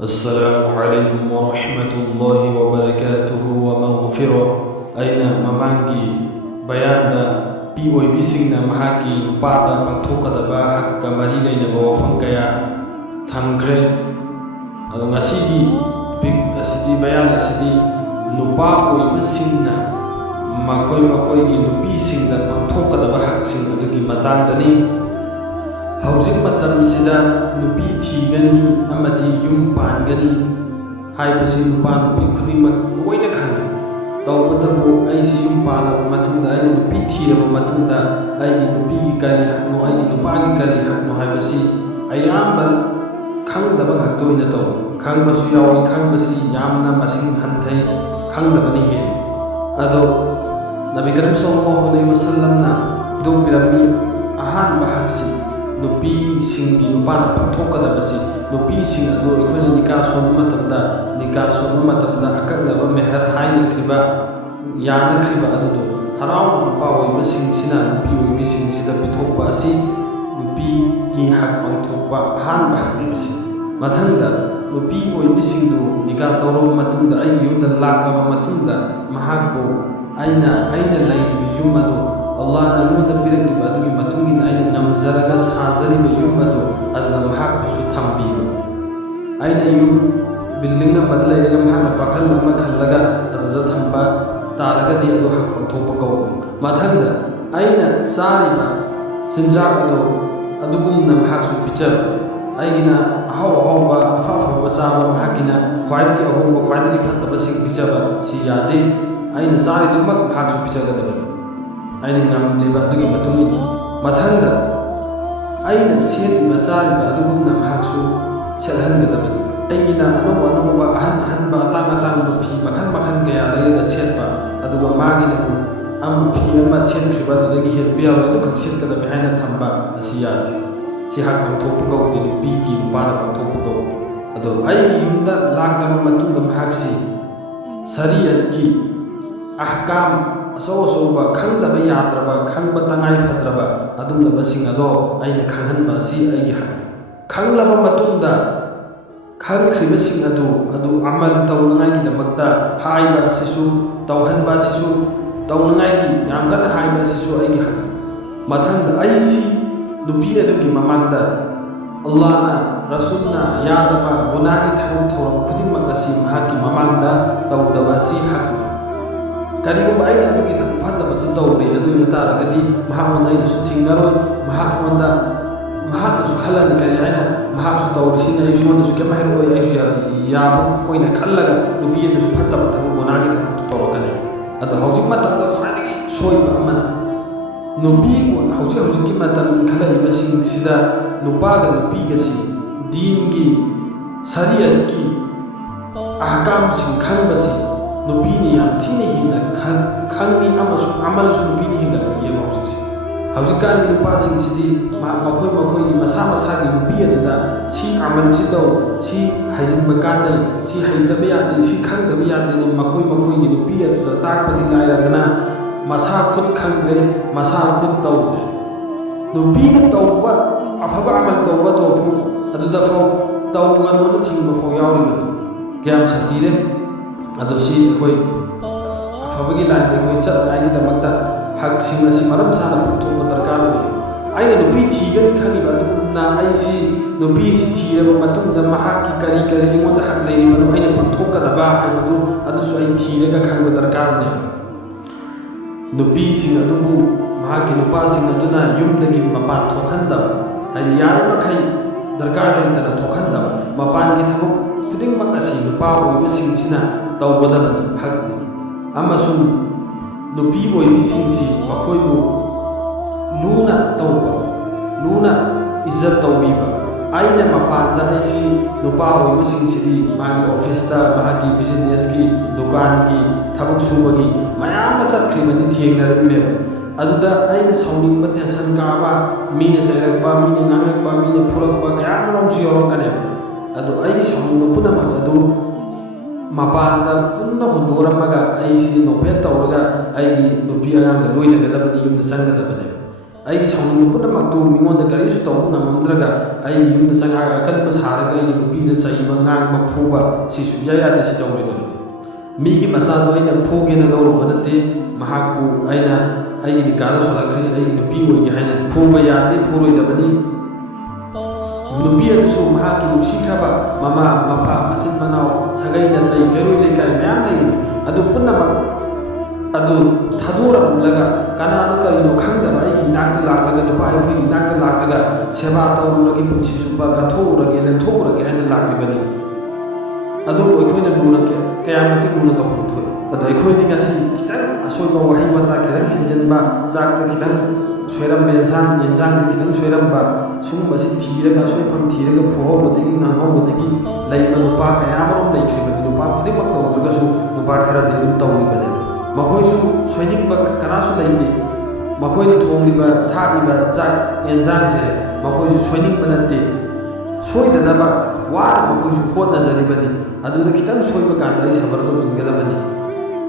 Assalamualaikum warahmatullahi wabarakatuh wa maghfirah. Aina mamangi bayanda piwoibisingna mahaki nupada pangthokadaba hakka mari leynaba wafam kaya thamgre. Ado ngasigi asidi bayan asidi nupa oibisingna makhoi nupisingda pangthokadaba haksing adugi matangdani. Housing matam sida nupi thigani amadi yum pangani haibasi nupa nupi khudingmak loina khang tawbatabu aisi yum palaba matungda ai nupi thiraba matungda ai nupi gi kari hakno ai nupa gi kari hakno haibasi ayamba khangdaba haktoina taw khangbasu yawi khangbasi yamna masing hanthai khangdabani he ado nabi karim sallallahu alaihi wasallam na do pirami ahan bahaksi nupi singgi nupana pangthokadabasi nupi sing ado ekhona nikah sonba matamda akaknaba meher haina khriba yana khriba adudo haraw nupa oiba singsina nupi oibi singsida pithokpa asi nupi gi hak pangthokpa han hak bisi mathangda nupi oibi singdu nikah tawro matungda ai yumda laklaba matungda mahakbo aina layribi yum ado Allah na ngonda piragliba adugi matungin aina namzaraga sahazariba yum ado aduna mahakbusu thambiba aina yum building amada layraga mahakna pakhal ama khallaga aduda thamba taragadi adu hak pangthokpa kawroi mathangda aina sariba sinjak ado adugumna mahaksu pichaba aigina ahawba afafaba chaba mahakina khwaidagi ahomba khwaidagi fattaba sing pichaba si yade aina sari dumak mahaksu pichagadaba aina ngamliba adugi matungin mathangda aina seliba sariba adugumna mahaksu selhangadabani aigina anumba ahanba atang fi makhan kaya layga setpa aduga maginabu fi ama setkriba adudagi helbiyawa adu khak setkadabi haina thamba asiyati si hak pangthokpa gawdi nupigi nupana pangthokpa gawdi ado aigi yumda laklaba matungda mahaksi sariyatki ahkam asoba khangdaba yadraba khangba tangai phadraba adumlaba sing ado aina khanghanba si aigi khanglaba matungda khangkhriba sing adu amal tawnangai gi damakta haiba asisu tawhanba asisu tawnangai gi yamgana haiba asisu aigi mathangda aisi nupi adugi mamangda Allah na rasulna yadaba gunani thabuk thoram khudimmak asi mahaki mamangda tawdaba si hak karigumba aina adugi thak phaddaba tu tawri adu taragadi mahamonda aina su thingaroi mahakna su khalani kari aina mahaksu tawri sina ai sonda su kemahir oi ai yaba oina khallaga nupi adu su phaddaba thabu gunagi thabu tu torokani adu hawjik matamda khwadi soiba amana nupi hawjik ki matam khalaiba sing sida nupaga nupiga si dingi sariyat ki ahkam sing khangbasi nupini yam thini hina khangi amasu amal su nupini hina yeba hawjikkan ni nupa sing sidi makhoi gi masa gi nupi aduda si amal si do si hajin bakanai si haitabe yade si khangdabe yade ne makhoi gi nupi aduda takpadi lairadana masa khud khangre masa khud tawde nupi na tawba afaba amal tawba to fu aduda fo tawgano na thingba fo yawribani gyam satire ado si ekoi afabagi line ekoi chatnai gi damakta hak sing asi maram sana pangthokpa darkar oi aina nupi thigani khangiba adumna aisi nupi si thiraba matungda mahaki kari engonda hak leiribano aina pangthokadaba haibadu adusu ai thiraga khangba darkar ne nupi sing adubu mahaki nupa sing aduna yumdagi mapan thokhandaba haidi yaramakhai darkar leitana thokhandaba mapan gi thabuk khudingmak asi nupa oiba singsina tawgadabani hakni amasung nupi oibi singsi makhoibu luna tawba luna izzat tawbiba aina mapanda aisi nupa oiba singsidi magi office ta mahagi business ki dukan ki thabuk subagi mayam chatkhrimani thiengnarimeba aduda aina sauningba tension kaba mine sairakpa mine ngangakpa mine phurakpa kayamarom su yorokane adu ai sauningba punama adu mapanda punna hunduramaga aisi nopet tawraga ai nupi anganga loinagadabani yumda changadabani ꯑꯩꯒꯤ ꯁꯥꯎꯅꯤꯡꯕ ꯄꯨꯝꯅꯃꯛꯇꯨ ꯃꯤꯉꯣꯟꯗ ꯀꯔꯤꯁꯨ ꯇꯧꯕ ꯉꯝꯃꯝꯗ꯭ꯔꯒ ꯑꯩꯒꯤ ꯌꯨꯝꯗ ꯆꯪꯉꯛꯑꯒ ꯑꯀꯟꯕ ꯁꯥꯔꯒ ꯑꯩꯒꯤ ꯅꯨꯄꯤꯗ ꯆꯩꯕ ꯉꯥꯡꯕ ꯐꯨꯕ ꯁꯤ ꯁꯨꯡꯌꯥ ꯌꯥꯗꯦ, ꯁꯤ ꯇꯧꯔꯣꯏꯗꯕꯅꯤ꯫ ꯃꯤꯒꯤ ꯃꯆꯥꯗꯣ ꯑꯩꯅ ꯐꯨꯒꯦꯅ ꯂꯧꯔꯨꯕ ꯅꯠꯇꯦ, ꯃꯍꯥꯛꯄꯨ ꯑꯩꯅ ꯑꯩꯒꯤ ꯅꯤꯀꯥꯗ ꯁꯣꯜꯂꯛꯈ꯭ꯔꯤꯁꯤ ꯑꯩꯒꯤ ꯅꯨꯄꯤ ꯑꯣꯏꯒꯦ ꯍꯥꯏꯅ ꯐꯨꯕ ꯌꯥꯗꯦ, ꯐꯨꯔꯣꯏꯗꯕꯅꯤ꯫ ꯅꯨꯄꯤ ꯑꯗꯨꯁꯨ ꯃꯍꯥꯛꯀꯤ ꯅꯨꯡꯁꯤꯈ꯭ꯔꯕ ꯃꯃꯥ ꯃꯄꯥ ꯃꯆꯤꯟ ꯃꯅꯥꯎ ꯁꯥꯒꯩ ꯅꯥꯇꯩ ꯀꯩꯔꯣꯏ ꯂꯩꯀꯥꯏ ꯃꯌꯥꯝ ꯂꯩꯔꯤ, ꯑꯗꯨ ꯄꯨꯝꯅꯃꯛ ꯑꯗꯨ ꯊꯥꯗꯣꯔꯛꯂꯒ ꯀꯅꯥꯅꯣ ꯀꯔꯤꯅꯣ ꯈꯪꯗꯕ ꯑꯩꯒꯤ ꯏꯅꯥꯛꯇ ꯂꯥꯛꯂꯒ, ꯅꯨꯄꯥ ꯑꯩꯈꯣꯏꯒꯤ ꯏꯅꯥꯛꯇ ꯂꯥꯛꯂꯒ ꯁꯦꯕꯥ ꯇꯧꯔꯨꯔꯒꯦ, ꯄꯨꯟꯁꯤ ꯆꯨꯞꯄ ꯀꯠꯊꯣꯛꯎꯔꯒꯦ, ꯂꯦꯟꯊꯣꯛꯎꯔꯒꯦ ꯍꯥꯏꯅ ꯂꯥꯛꯂꯤꯕꯅꯤ꯫ ꯑꯗꯨꯕꯨ ꯑꯩꯈꯣꯏꯅ ꯀꯌꯥ ꯃꯇꯤꯛ ꯂꯨꯅ ꯇꯧꯐꯝ ꯊꯣꯛꯏ꯫ ꯑꯗꯣ ꯑꯩꯈꯣꯏꯗꯤ ꯉꯁꯤ ꯈꯤꯇꯪ ꯑꯁꯣꯏꯕ ꯋꯥꯍꯩ ꯋꯥꯇꯥ ꯈꯤꯇꯪ ꯍꯦꯟꯖꯟꯕ, ꯆꯥꯛꯇ ꯈꯤꯇꯪ ꯁꯣꯏꯔꯝꯕ, ꯌꯦꯟꯁꯥꯡꯗ ꯈꯤꯇꯪ ꯁꯣꯏꯔꯝꯕ, ꯁꯨꯒꯨꯝꯕꯁꯤ ꯊꯤꯔꯒ ꯑꯁꯣꯏꯐꯝ ꯊꯤꯔꯒ ꯐꯨꯍꯧꯕꯗꯒꯤ ꯉꯥꯡꯍꯧꯕꯗꯒꯤ ꯂꯩꯕ ꯅꯨꯄꯥ ꯀꯌꯥꯃꯔꯣꯝ ꯂꯩꯈ꯭ꯔꯤꯕꯅꯤ꯫ ꯅꯨꯄꯥ ꯈꯨꯗꯤꯡꯃꯛ ꯇꯧꯗ꯭ꯔꯒꯁꯨ ꯅꯨꯄꯥ ꯈꯔꯗꯤ ꯑꯗꯨꯝ ꯇꯧꯔꯤꯕꯅꯤ꯫ ꯃꯈꯣꯏꯁꯨ ꯁꯣꯏꯅꯤꯡꯕ ꯀꯅꯥꯁꯨ ꯂꯩꯇꯦ꯫ ꯃꯈꯣꯏꯅ ꯊꯣꯡꯂꯤꯕ ꯊꯥꯛꯏꯕ ꯆꯥꯛ ꯌꯦꯟꯁꯥꯡꯁꯦ ꯃꯈꯣꯏꯁꯨ ꯁꯣꯏꯅꯤꯡꯕ ꯅꯠꯇꯦ, ꯁꯣꯏꯗꯅꯕ ꯋꯥꯅ ꯃꯈꯣꯏꯁꯨ ꯍꯣꯠꯅꯖꯔꯤꯕꯅꯤ꯫ ꯑꯗꯨꯗ ꯈꯤꯇꯪ ꯁꯣꯏꯕ ꯀꯥꯟꯗ ꯑꯩ ꯁꯕꯔ ꯇꯧꯁꯤꯟꯒꯗꯕꯅꯤ꯫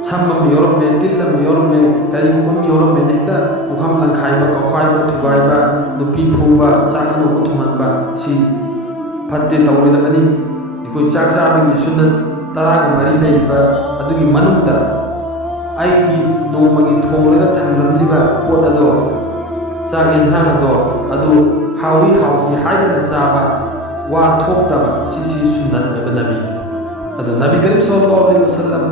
ꯁꯝ ꯑꯃ ꯌꯥꯎꯔꯝꯃꯦ, ꯇꯤꯜ ꯑꯃ ꯌꯥꯎꯔꯝꯃꯦ, ꯀꯔꯤꯒꯨꯝꯕ ꯑꯃ ꯌꯥꯎꯔꯝꯃꯦ, ꯍꯦꯛꯇ ꯄꯨꯈꯝ ꯂꯪꯈꯥꯏꯕ, ꯀꯧꯈꯥꯏꯕ, ꯊꯨꯒꯥꯏꯕ, ꯅꯨꯄꯤ ꯐꯨꯕ, ꯆꯥꯛ ꯑꯅꯧꯕ ꯊꯣꯡꯍꯟꯕ ꯁꯤ ꯐꯠꯇꯦ, ꯇꯧꯔꯣꯏꯗꯕꯅꯤ꯫ ꯑꯩꯈꯣই ꯆꯥꯛ ꯆꯥꯕꯒꯤ ꯁꯨꯟꯅꯠ 14 ꯂꯩꯔꯤꯕ ꯑꯗꯨꯒꯤ ꯃꯅꯨꯡꯗ ꯑꯩꯒꯤ ꯅꯣꯡꯃꯒꯤ ꯊꯣꯡꯂꯒ ꯊꯝꯂꯝꯂꯤꯕ ꯄꯣꯠ ꯑꯗꯣ, ꯆꯥꯛ ꯌꯦꯟꯁꯥꯡ ꯑꯗꯨ ꯍꯥꯎꯏ ꯍꯥꯎꯇꯦ ꯍꯥꯏꯗꯅ ꯆꯥꯕ, ꯋꯥ ꯊꯣꯛꯇꯕ, ꯁꯤꯁꯤ ꯁꯨꯟꯅꯠꯅꯦꯕ ꯅꯕꯤꯒꯤ꯫ ꯑꯗꯣ ꯅꯕꯤ ꯀꯔꯤꯝ ꯁꯜꯂꯜꯂꯥꯍꯨ ꯑꯂꯩꯍꯤ ꯋꯁꯜꯂꯝ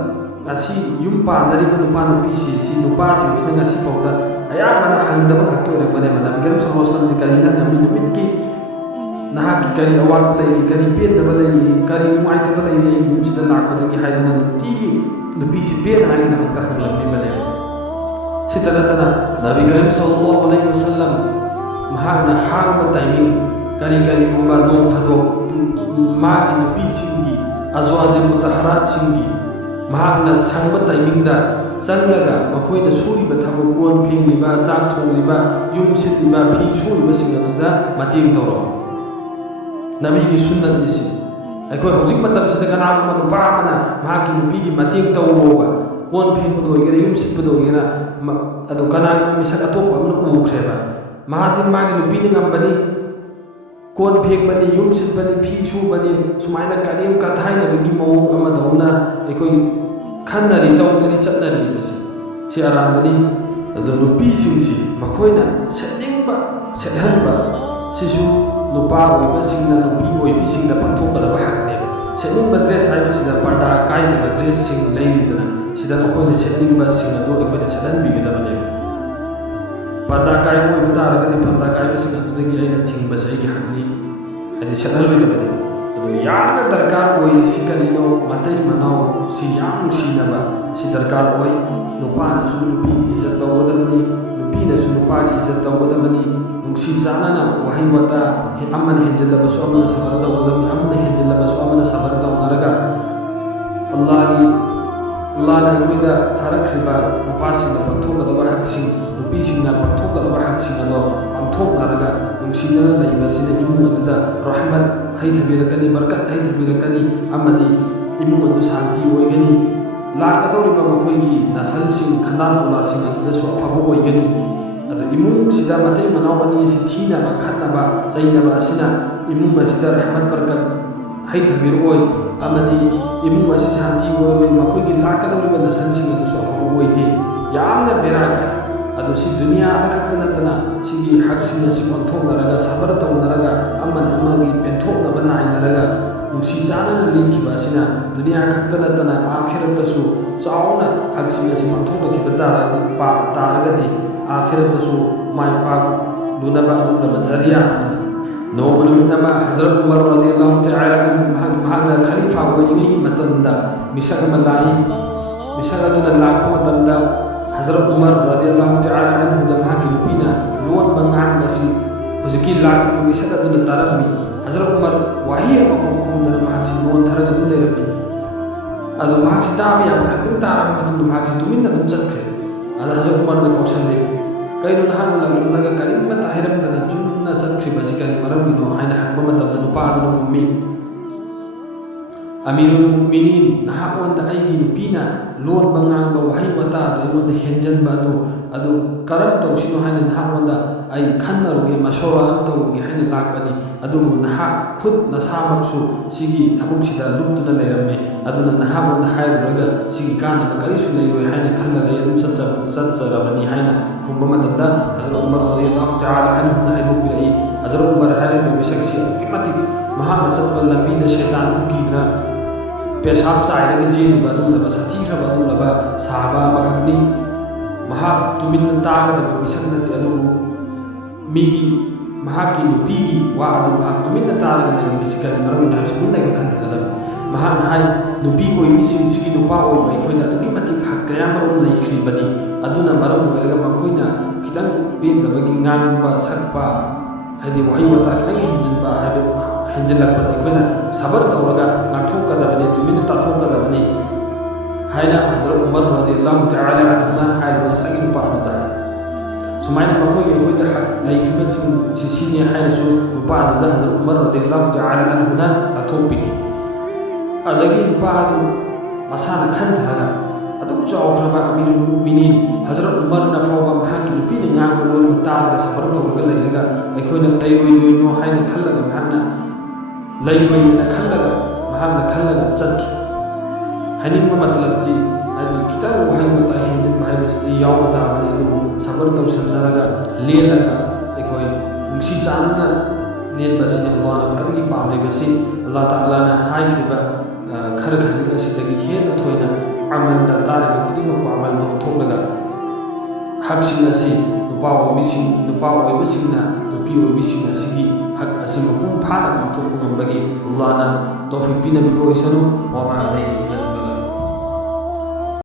ꯉꯁꯤ ꯌꯨꯝ ꯄꯥꯟꯅꯔꯤꯕ ꯅꯨꯄꯥ ꯅꯨꯄꯤꯁꯤ ꯅꯨꯄꯥꯁꯤꯡꯁꯤꯅ ꯉꯁꯤ ꯐꯥꯎꯗ ꯑꯌꯥꯝꯕꯅ ꯍꯪꯗꯕ ꯉꯥꯛꯇ ꯑꯣꯏꯔꯝꯒꯅꯦꯕ꯫ ꯅꯕꯤ ꯀꯔꯤꯝ ꯁꯜꯂꯜꯂꯥꯍꯨ ꯑꯂꯩꯍꯤ ꯋꯁꯜꯂꯝꯗꯤ ꯀꯔꯤꯅ ꯍꯪꯉꯝꯃꯤ? ꯅꯨꯃꯤꯠꯀꯤ ꯅꯍꯥꯛꯀꯤ ꯀꯔꯤ ꯑꯋꯥꯠꯄ ꯂꯩꯔꯤ, ꯀꯔꯤ ꯄꯦꯟꯗꯕ ꯂꯩꯔꯤ, ꯀꯔꯤ ꯅꯨꯡꯉꯥꯏꯇꯕ ꯂꯩꯔꯤ ꯑꯩꯒꯤ ꯌꯨꯝꯁꯤꯗ ꯂꯥꯛꯄꯗꯒꯤ ꯍꯥꯏꯗꯨꯅ ꯅꯨꯡꯇꯤꯒꯤ ꯅꯨꯄꯤꯁꯤ ꯄꯦꯟꯅꯉꯥꯏꯒꯤꯗꯃꯛꯇ ꯍꯪꯂꯝꯃꯤꯕꯅꯦꯕ꯫ ꯁꯤꯇ ꯅꯠꯇꯅ ꯅꯕꯤ ꯀꯔꯤꯝ ꯁꯜꯂꯜꯂꯥꯍु ꯑꯂꯩꯍꯤ ꯋꯁꯜꯂꯝ ꯃꯍꯥꯛꯅ ꯍꯥꯡꯕ ꯇꯥꯏꯃꯤꯡ ꯀꯔꯤꯒꯨꯝꯕ ꯅꯣꯡ ꯐꯥꯗꯣꯛ ꯃꯥꯒꯤ ꯅꯨꯄꯤꯁꯤꯡꯒꯤ ꯑꯖꯋꯥꯖꯦ ꯃꯨꯇꯍꯔꯥꯠꯁꯤꯡꯒꯤ ꯃꯍꯥꯛꯅ ꯁꯪꯕ ꯇꯥꯏꯃꯤꯡꯗ ꯆꯪꯂꯒ ꯃꯈꯣꯏꯅ ꯁꯨꯔꯤꯕ ꯊꯕꯛ, ꯀꯣꯟ ꯐꯦꯡꯂꯤꯕ, ꯆꯥꯛ ꯊꯣꯡꯂꯤꯕ, ꯌꯨꯝ ꯁꯤꯠꯂꯤꯕ, ꯐꯤ ꯁꯨꯔꯤꯕꯁꯤꯡ ꯑꯗꯨꯗ ꯃꯇꯦꯡ ꯇꯧꯔꯛꯎ꯫ ꯅꯕꯤꯒꯤ ꯁꯨꯟꯅꯠꯅꯤꯁꯤ꯫ ꯑꯩꯈꯣꯏ ꯍꯧꯖꯤꯛ ꯃꯇꯝꯁꯤꯗ ꯀꯅꯥꯒꯨꯝꯕ ꯅꯨꯄꯥ ꯑꯃꯅ ꯃꯍꯥꯛꯀꯤ ꯅꯨꯄꯤꯒꯤ ꯃꯇꯦꯡ ꯇꯧꯔꯣꯕ, ꯀꯣꯟ ꯐꯦꯡꯕꯗ ꯑꯣꯏꯒꯦꯔꯥ, ꯌꯨꯝ ꯁꯤꯠꯄꯗ ꯑꯣꯏꯒꯦꯔꯥ, ꯑꯗꯣ ꯀꯅꯥꯒꯨꯝꯕ ꯃꯤꯁꯛ ꯑꯇꯣꯞꯄ ꯑꯃꯅ ꯎꯈ꯭ꯔꯦꯕ, ꯃꯥꯗꯤ ꯃꯥꯒꯤ ꯅꯨꯄꯤꯅ ꯉꯝꯕꯅꯤ, ꯀꯣꯟ ꯐꯦꯡꯕꯅꯤ, ꯌꯨꯝ ꯁꯤꯠꯄꯅꯤ, ꯐꯤ ꯁꯨꯕꯅꯤ, ꯁꯨꯃꯥꯏꯅ ꯀꯔꯤꯝ ꯀꯊꯥꯏꯅꯕꯒꯤ ꯃꯑꯣꯡ ꯑꯃꯗꯧꯅ ꯑꯩꯈꯣꯏ ꯈꯟꯅꯔꯤ, ꯇꯧꯅꯔꯤ, ꯆꯠꯅꯔꯤꯕꯁꯤ ꯁꯤ ꯑꯔꯥꯟꯕꯅꯤ꯫ ꯑꯗꯣ ꯅꯨꯄꯤꯁꯤꯡꯁꯤ ꯃꯈꯣꯏꯅ ꯁꯦꯠꯅꯤꯡꯕ ꯁꯦꯠꯍꯟꯕ ꯁꯤꯁꯨ ꯅꯨꯄꯥ ꯑꯣꯏꯕꯁꯤꯡꯅ ꯅꯨꯄꯤ ꯑꯣꯏꯕꯤꯁꯤꯡꯗ ꯄꯥꯡꯊꯣꯛꯀꯗꯕ ꯍꯛꯅꯦꯕ꯫ ꯁꯦꯠꯅꯤꯡꯕ ꯗ꯭ꯔꯦꯁ ꯍꯥꯏꯕꯁꯤꯗ ꯄꯔꯗꯥ ꯀꯥꯏꯗꯕ ꯗ꯭ꯔꯦꯁꯁꯤꯡ ꯂꯩꯔꯤꯗꯅ ꯁꯤꯗ ꯃꯈꯣꯏꯅ ꯁꯦꯠꯅꯤꯡꯕꯁꯤꯡ ꯑꯗꯨ ꯑꯩꯈꯣꯏꯅ ꯁꯦꯠꯍꯟꯕꯤꯒꯗꯕꯅꯦꯕ꯫ ꯄꯔꯗꯥ ꯀꯥꯏꯕ ꯑꯣꯏꯕ ꯇꯥꯔꯒꯗꯤ ꯄꯔꯗꯥ ꯀꯥꯏꯕꯁꯤꯡ ꯑꯗꯨꯗꯒꯤ ꯑꯩꯅ ꯊꯤꯡꯕꯁꯦ ꯑꯩꯒꯤ ꯍꯛꯅꯤ, ꯍꯥꯏꯗꯤ ꯁꯦꯠꯍꯜꯂꯣꯏꯗꯕꯅꯤ꯫ ꯑꯗꯣ ꯌꯥꯝꯅ ꯗꯔꯀꯥꯔ ꯑꯣꯏꯔꯤꯁꯤ ꯀꯔꯤꯅꯣ? ꯃꯇꯩ ꯃꯅꯥꯎꯁꯤ ꯌꯥꯝ ꯅꯨꯡꯁꯤꯅꯕ ꯁꯤ ꯗꯔꯀꯥꯔ ꯑꯣꯏ꯫ ꯅꯨꯄꯥꯅꯁꯨ ꯅꯨꯄꯤꯒꯤ ꯏꯖꯠ ꯇꯧꯒꯗꯕꯅꯤ, ꯅꯨꯄꯤꯅꯁꯨ ꯅꯨꯄꯥꯒꯤ ꯏꯖꯠ ꯇꯧꯒꯗꯕꯅꯤ꯫ ꯅꯨꯡꯁꯤ ꯆꯥꯟꯅꯅ ꯋꯥꯍꯩ ꯋꯥꯇꯥ ꯑꯃꯅ ꯍꯦꯟꯖꯜꯂꯕꯁꯨ ꯑꯃꯅ ꯁꯕꯔ ꯇꯧꯒꯗꯕꯅꯤ, ꯑꯃꯅ ꯍꯦꯟꯖꯜꯂꯕꯁꯨ ꯑꯃꯅ ꯁꯕꯔ ꯇꯧꯅꯔꯒ ꯑꯜꯂꯥꯍꯅ ꯑꯩꯈꯣꯏꯗ ꯊꯥꯔꯛꯈ꯭ꯔꯤꯕ ꯅꯨꯄꯥꯁꯤꯡꯅ ꯄꯥꯡꯊꯣꯛꯀꯗꯕ ꯍꯛꯁꯤꯡ, ꯅꯨꯄꯤꯁꯤꯡꯅ ꯄꯥꯡꯊꯣꯛꯀꯗꯕ ꯍꯛꯁꯤꯡ ꯑꯗꯣ ꯄꯥꯡꯊꯣꯛꯅꯔꯒ ꯅꯨꯡꯁꯤꯅꯅ ꯂꯩꯕꯁꯤꯅ ꯏꯃꯨꯡ ꯑꯗꯨꯗ ꯔꯍꯃꯠ ꯍꯩꯊꯕꯤꯔꯛꯀꯅꯤ, ꯕꯔꯀꯠ ꯍꯩꯊꯕꯤꯔꯛꯀꯅꯤ, ꯑꯃꯗꯤ ꯏꯃꯨꯡ ꯑꯗꯨ ꯁꯥꯟꯇꯤ ꯑꯣꯏꯒꯅꯤ꯫ ꯂꯥꯛꯀꯗꯧꯔꯤꯕ ꯃꯈꯣꯏꯒꯤ ꯅꯁꯜꯁꯤꯡ, ꯈꯟꯗꯥ ꯅꯧꯂꯥꯁꯤꯡ ꯑꯗꯨꯗꯁꯨ ꯑꯐꯕ ꯑꯣꯏꯒꯅꯤ꯫ ꯑꯗꯣ ꯏꯃꯨꯡꯁꯤꯗ ꯃꯇꯩ ꯃꯅꯥꯎ ꯑꯅꯤ ꯑꯁꯤ ꯊꯤꯅꯕ, ꯈꯠꯅꯕ, ꯆꯩꯅꯕ ꯑꯁꯤꯅ ꯏꯃꯨꯡ ꯑꯁꯤꯗ ꯔꯍꯃꯠ ꯕꯔꯀꯠ ꯍꯩꯊꯕꯤꯔꯛꯑꯣꯏ, ꯑꯃꯗꯤ ꯏꯃꯨꯡ ꯑꯁꯤ ꯁꯥꯟꯇꯤ ꯑꯣꯏꯔꯣꯏ, ꯃꯈꯣꯏꯒꯤ ꯂꯥꯛꯀꯗꯧꯔꯤꯕ ꯅꯁꯜꯁꯤꯡ ꯑꯗꯨꯁꯨ ꯑꯐꯕ ꯑꯣꯏꯗꯦ, ꯌꯥꯝꯅ ꯕꯦꯔꯥ ꯀꯥꯏ꯫ ꯑꯗꯣ ꯁꯤ ꯗꯨꯅꯤꯌꯥꯗ ꯈꯛꯇ ꯅꯠꯇꯅ ꯁꯤꯒꯤ ꯍꯛꯁꯤꯡ ꯑꯁꯤ ꯄꯥꯡꯊꯣꯛꯅꯔꯒ, ꯁꯕꯔ ꯇꯧꯅꯔꯒ, ꯑꯃꯅ ꯑꯃꯒꯤ ꯄꯦꯟꯊꯣꯛꯅꯕ ꯅꯥꯏꯅꯔꯒ ꯅꯨꯡꯁꯤ ꯆꯥꯟꯅꯅ ꯂꯦꯟꯈꯤꯕ ꯑꯁꯤꯅ ꯗꯨꯅꯤꯌꯥ ꯈꯛꯇ ꯅꯠꯇꯅ ꯑꯥꯈꯤꯔꯠꯇꯁꯨ ꯆꯥꯎꯅ ꯍꯛꯁꯤꯡ ꯑꯁꯤ ꯄꯥꯡꯊꯣꯛꯂꯛꯈꯤꯕ ꯇꯥꯔꯒꯗꯤ ꯑꯥꯈꯤꯔꯠꯇꯁꯨ ꯃꯥꯏ ꯄꯥꯛꯂꯨꯅꯕ ꯑꯗꯨꯒꯨꯝꯂꯕ ꯖꯔꯤꯌꯥ ꯑꯃꯅꯤ꯫ ꯅꯣꯡꯃ ꯅꯨꯃꯤꯠ ꯑꯃ ꯍꯖꯔꯠ ꯎꯃꯔ ꯔꯗꯤꯌꯜꯂꯥꯍു ꯇꯑꯥꯂꯥ ꯑꯟꯍꯨ ꯃꯍꯥꯛꯅ ꯈꯂꯤꯐꯥ ꯑꯣꯏꯔꯤꯉꯩꯒꯤ ꯃꯇꯝꯗ ꯃꯤꯁꯛ ꯑꯃ ꯂꯥꯛꯏ꯫ ꯃꯤꯁꯛ ꯑꯗꯨꯅ ꯂꯥꯛꯄ ꯃꯇꯝꯗ ꯍꯖꯔꯠ ꯎꯃꯔ ꯔꯗꯤꯌꯜꯂꯥꯍु ꯇꯑꯥꯂꯥ ꯑꯟꯍꯨꯗ ꯃꯍꯥꯛꯀꯤ ꯅꯨꯄꯤꯅ ꯂꯣꯟꯕ ꯉꯥꯡꯕꯁꯤ ꯍꯧꯖꯤꯛꯀꯤ ꯂꯥꯛꯂꯤꯕ ꯃꯤꯁꯛ ꯑꯗꯨꯅ ꯇꯥꯔꯝꯃꯤ꯫ ꯍꯖꯔꯠ ꯎꯃꯔ ꯋꯥꯍꯩ ꯑꯃꯐꯥꯎ ꯈꯨꯝꯗꯅ ꯃꯍꯥꯛꯁꯤ ꯂꯣꯟꯊꯔꯒ ꯑꯗꯨꯝ ꯂꯩꯔꯝꯃꯤ꯫ ꯑꯗꯣ ꯃꯍꯥꯛꯁꯤ ꯇꯥꯕ ꯌꯥꯕ ꯉꯥꯏꯍꯥꯛꯇꯪ ꯇꯥꯔꯕ ꯃꯇꯨꯡꯗ ꯃꯍꯥꯛꯁꯤ ꯇꯨꯃꯤꯟꯅ ꯑꯗꯨꯝ ꯆꯠꯈ꯭ꯔꯦ꯫ ꯑꯗ ꯍꯖꯔꯠ ꯎꯃꯔꯅ ꯀꯧꯁꯜꯂꯦ, ꯀꯩꯅꯣ ꯅꯍꯥꯛꯅ ꯂꯥꯛꯂꯝꯂꯒ ꯀꯔꯤꯃꯠꯇ ꯍꯥꯏꯔꯝꯗꯅ ꯆꯨꯝꯅ ꯆꯠꯈ꯭ꯔꯤꯕꯁꯤ ꯀꯔꯤ ꯃꯔꯝꯒꯤꯅꯣ ꯍꯥꯏꯅ ꯍꯪꯕ ꯃꯇꯝꯗ ꯅꯨꯄꯥ ꯑꯗꯨꯅ ꯈꯨꯝꯃꯤ, ꯑꯃꯤꯔꯨꯜ ꯃꯨꯑ꯭ꯃꯤꯅꯤꯟ, ꯅꯍꯥꯛꯉꯣꯟꯗ ꯑꯩꯒꯤ ꯅꯨꯄꯤꯅ ꯂꯣꯟꯕ ꯉꯥꯡꯕ ꯋꯥꯍꯩ ꯋꯥꯇꯥ ꯑꯗꯨ ꯑꯩꯉꯣꯟꯗ ꯍꯦꯟꯖꯟꯕ ꯑꯗꯨ ꯀꯔꯝ ꯇꯧꯁꯤꯅꯣ ꯍꯥꯏꯅ ꯅꯍꯥꯛꯉꯣꯟꯗ ꯑꯩ ꯈꯟꯅꯔꯨꯒꯦ ꯃꯁꯣꯔꯥ ꯑꯃ ꯇꯧꯒꯦ ꯍꯥꯏꯅ ꯂꯥꯛꯄꯅꯤ ꯑꯗꯨꯕꯨ ꯅꯍꯥꯛ ꯈꯨꯠ ꯅꯁꯥꯃꯛꯁꯨ ꯁꯤꯒꯤ ꯊꯕꯛꯁꯤꯗ ꯂꯨꯞꯇꯨꯅ ꯂꯩꯔꯝꯃꯦ ꯑꯗꯨꯅ ꯅꯍꯥꯛꯉꯣꯟꯗ ꯍꯥꯏꯔꯨꯔꯒ ꯁꯤꯒꯤ ꯀꯥꯟꯅꯕ ꯀꯔꯤꯁꯨ ꯂꯩꯔꯣꯏ ꯍꯥꯏꯅ ꯈꯜꯂꯒ ꯑꯩ ꯑꯗꯨꯝ ꯆꯠꯆꯔꯕꯅꯤ ꯍꯥꯏꯅ ꯈꯨꯝꯕ ꯃꯇꯝꯗ ꯍꯖꯔꯠ ꯎꯃꯔ ꯔꯥꯗꯤꯌꯜꯂꯥꯍꯨ ꯇꯥꯂꯥ ꯑꯟꯍꯨꯅ ꯍꯥꯏꯗꯣꯛꯄꯤꯔꯛꯏ ꯍꯖꯔꯠ ꯎꯃꯔ ꯍꯥꯏꯔꯤꯕ ꯃꯤꯁꯛꯁꯤ ꯑꯗꯨꯛꯀꯤ ꯃꯇꯤꯛ ꯃꯍꯥꯛꯅ ꯆꯠꯄ ꯂꯝꯕꯤꯗ ꯁꯩꯇꯥꯟꯕꯨ ꯀꯤꯗꯨꯅ ꯄꯦꯁꯥꯕ ꯆꯥꯏꯔꯒ ꯆꯦꯜꯂꯤꯕ ꯑꯗꯨꯒꯨꯝꯂꯕ ꯁꯥꯊꯤꯈ꯭ꯔꯕ ꯑꯗꯨꯒꯨꯝꯂꯕ ꯁꯥꯍꯥꯕꯥ ꯑꯃꯈꯛꯅꯤ ꯃꯍꯥꯛ ꯇꯨꯃꯤꯟꯅ ꯇꯥꯒꯗꯕ ꯃꯤꯁꯛ ꯅꯠꯇꯦ ꯑꯗꯨꯕꯨ ꯃꯍꯥꯛꯀꯤ ꯅꯨꯄꯤꯒꯤ ꯋꯥ ꯑꯗꯨ ꯃꯍꯥꯛ ꯇꯨꯃꯤꯟꯅ ꯇꯥꯔꯒ ꯂꯩꯔꯤꯕꯁꯤ ꯀꯔꯤ ꯃꯔꯝꯒꯤꯅꯣ ꯍꯥꯏꯕꯁꯤ ꯃꯨꯟꯅ ꯑꯩꯈꯣꯏ ꯈꯟꯊꯒꯗꯕꯅꯤ ꯃꯍꯥꯛꯅ ꯍꯥꯏ ꯅꯨꯄꯤ ꯑꯣꯏꯕꯤꯁꯤꯡꯁꯤꯒꯤ ꯅꯨꯄꯥ ꯑꯣꯏꯕ ꯑꯩꯈꯣꯏꯗ ꯑꯗꯨꯛꯀꯤ ꯃꯇꯤꯛ ꯍꯛ ꯀꯌꯥ ꯃꯔꯨꯝ ꯂꯩꯈ꯭ꯔꯤꯕꯅꯤ ꯑꯗꯨꯅ ꯃꯔꯝ ꯑꯣꯏꯔꯒ ꯃꯈꯣꯏꯅ ꯈꯤꯇꯪ ꯄꯦꯟꯗꯕꯒꯤ ꯉꯥꯡꯕ ꯁꯛꯄ ꯍꯥꯏꯗꯤ ꯋꯥꯍꯩ ꯋꯥꯇꯥ ꯈꯤꯇꯪ ꯍꯦꯟꯖꯤꯜꯂꯛꯄꯗ ꯑꯩꯈꯣꯏꯅ ꯁꯕꯔ ꯇꯧꯔꯒ ꯉꯥꯡꯊꯣꯛꯀꯗꯕꯅꯤ ꯇꯨꯃꯤꯟꯅ ꯇꯥꯊꯣꯛꯀꯗꯕꯅꯤ ꯍꯥꯏꯅ ꯍꯖꯔꯠ ꯎꯃꯔ ꯔꯥꯗꯤꯌꯜꯂꯥꯍു ꯇꯥꯂꯥ ꯑꯟꯍꯨꯅ ꯍꯥꯏꯔꯤꯕ ꯉꯁꯥꯏꯒꯤ ꯅꯨꯄꯥ ꯑꯗꯨꯗ ꯁꯨꯃꯥꯏꯅ ꯃꯈꯣꯏꯒꯤ ꯑꯩꯈꯣꯏꯗ ꯍꯛ ꯂꯩꯈ꯭ꯔꯤꯕꯁꯤꯡꯁꯤ ꯁꯤꯅꯤ ꯍꯥꯏꯅꯁꯨ ꯅꯨꯄꯥ ꯑꯗꯨꯗ ꯍꯖꯔꯠ ꯎꯃꯔ ꯔꯥꯗꯤꯌꯜꯂꯥꯍු ꯇꯥꯂꯥ ꯑꯟꯍꯨꯅ ꯇꯥꯊꯣꯛꯄꯤꯈꯤ ꯑꯗꯒꯤ ꯅꯨꯄꯥ ꯑꯗꯨ ꯃꯁꯥꯅ ꯈꯟꯊꯔꯒ ꯑꯗꯨꯛ ꯆꯥꯎꯈ꯭ꯔꯕ ꯑꯃꯤꯔꯨꯜ ꯃꯨꯑ꯭ꯃꯤꯅꯤꯟ ꯍꯖꯔꯠ ꯎꯃꯔꯅ ꯐꯥꯎꯕ ꯃꯍꯥꯛꯀꯤ ꯅꯨꯄꯤꯅ ꯉꯥꯡꯕ ꯂꯣꯟꯕ ꯇꯥꯔꯒ ꯁꯕꯔ ꯇꯧꯔꯒ ꯂꯩꯔꯒ ꯑꯩꯈꯣꯏꯅ ꯂꯩꯔꯣꯏꯗꯣꯏꯅꯣ ꯍꯥꯏꯅ ꯈꯜꯂꯒ ꯃꯍꯥꯛꯅ ꯂꯩꯔꯣꯏꯅ ꯈꯜꯂꯒ ꯆꯠꯈꯤ ꯍꯥꯏꯅꯤꯡꯕ ꯃꯇꯂꯕꯗꯤ ꯍꯥꯏꯗꯤ ꯈꯤꯇꯪ ꯋꯥꯍꯩ ꯋꯥꯇꯥ ꯍꯦꯟꯖꯤꯟꯕ ꯍꯥꯏꯕꯁꯤꯗꯤ ꯌꯥꯎꯕ ꯇꯥꯕꯅꯤ ꯑꯗꯨꯕꯨ ꯁꯕꯔ ꯇꯧꯁꯟꯅꯔꯒ ꯂꯦꯜꯂꯒ ꯑꯩꯈꯣꯏ ꯅꯨꯡꯁꯤ ꯆꯥꯟꯅꯅ ꯂꯦꯟꯕ ꯑꯁꯤꯅꯤ ꯑꯜꯂꯥꯍꯅ ꯈ꯭ꯋꯥꯏꯗꯒꯤ ꯄꯥꯝꯂꯤꯕꯁꯤ ꯑꯜꯂꯥꯍ ꯇꯥꯂꯥꯅ ꯍꯥꯏꯈ꯭ꯔꯤꯕ ꯈꯔ ꯈꯖꯤꯛ ꯑꯁꯤꯗꯒꯤ ꯍꯦꯟꯅ ꯊꯣꯏꯅ ꯑꯃꯜꯗ ꯇꯥꯔꯤꯕ ꯈꯨꯗꯤꯡꯃꯛꯄꯨ ꯑꯃꯜꯗ ꯑꯣꯟꯊꯣꯛꯂꯒ ꯍꯛꯁꯤꯡ ꯑꯁꯤ ꯅꯨꯄꯥ ꯑꯣꯏꯕꯁꯤꯡꯅ ꯅꯨꯄꯤ ꯑꯣꯏꯕꯤꯁꯤꯡ ꯑꯁꯤꯒꯤ ꯍꯛ ꯑꯁꯤ ꯃꯄꯨꯡ ꯐꯥꯅ ꯄꯥꯡꯊꯣꯛꯄ ꯉꯝꯕꯒꯤ ꯑꯜꯂꯥꯍꯅ ꯇꯧꯐꯤꯛ ꯄꯤꯅꯕꯤꯕ ꯑꯣꯏꯁꯅꯨ ꯋꯥꯃꯥ ꯑꯂꯩꯅꯥ